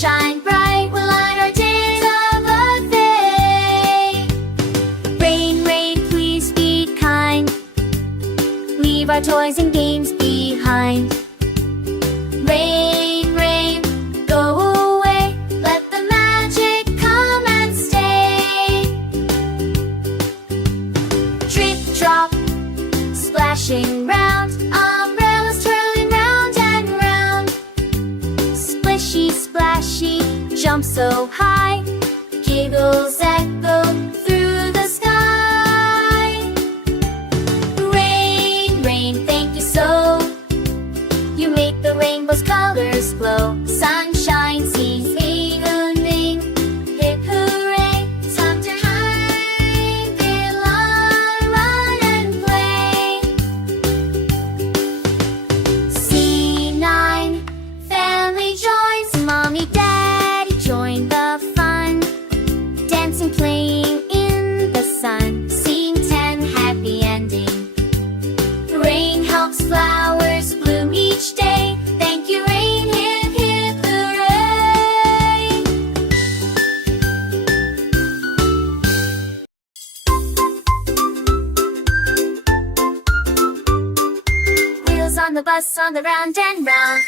shine bright, we'll light our days of a day. Rain, rain, please be kind, leave our toys and games behind. Rain, rain, go away, let the magic come and stay. Drip, drop, splashing round, umbrellas twirling round and round. Splishy, splashy, jump so high, giggles echo through the sky. Rain, rain, thank you so, you make the rainbow's colors glow. Sunshine sees me moonbeam, hip hooray, time to hide, run and play. C9, family joins, mommy, daddy join the fun, dancing, playing in the sun. Scene 10, happy ending. Rain helps flowers bloom each day. Thank you, rain, hip, hip, hooray! Wheels on the bus on the round and round.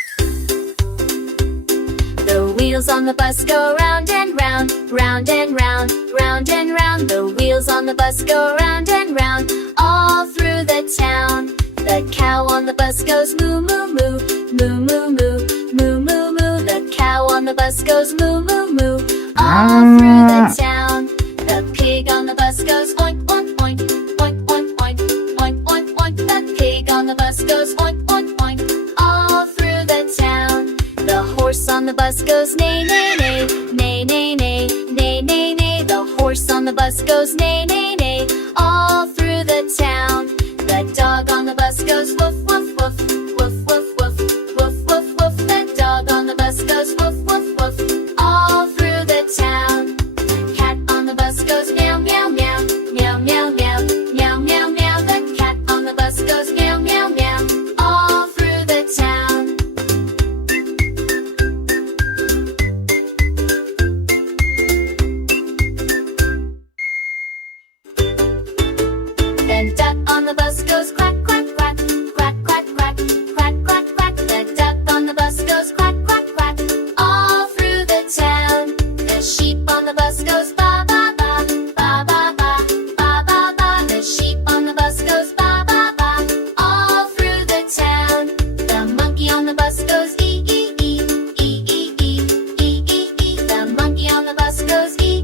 The wheels on the bus go round and round, round and round, round and round. The wheels on the bus go round and round, all through the town. The cow on the bus goes moo, moo, moo, moo, moo, moo, moo, moo, moo. The cow on the bus goes moo, moo, moo, all through the town. The pig on the bus goes oink, oink, oink, oink, oink, oink, oink, oink, oink. The pig on the bus goes oink, oink, oink, all through the town. The horse on the bus goes neigh, neigh, neigh, neigh, neigh, neigh, neigh, neigh, neigh. The horse on the bus goes neigh, neigh, neigh, all through the town. The dog on the bus goes woof, woof, woof, woof, woof, woof, woof, woof, woof. The dog on the bus goes woof, woof, woof, all through the town. The cat on the bus goes meow, meow, meow, meow, meow, meow, meow, meow, meow. The cat on the bus goes meow, meow, meow, all through the town. The duck on the bus goes quack, quack, quack, quack, quack, quack, quack, quack, quack. The duck on the bus goes quack, quack, quack, all through the town. The sheep on the bus goes ba, ba, ba, ba, ba, ba, ba, ba, ba. The sheep on the bus goes ba, ba, ba, all through the town. The monkey on the bus goes e, e, e, e, e, e, e, e, e. The monkey on the bus goes e,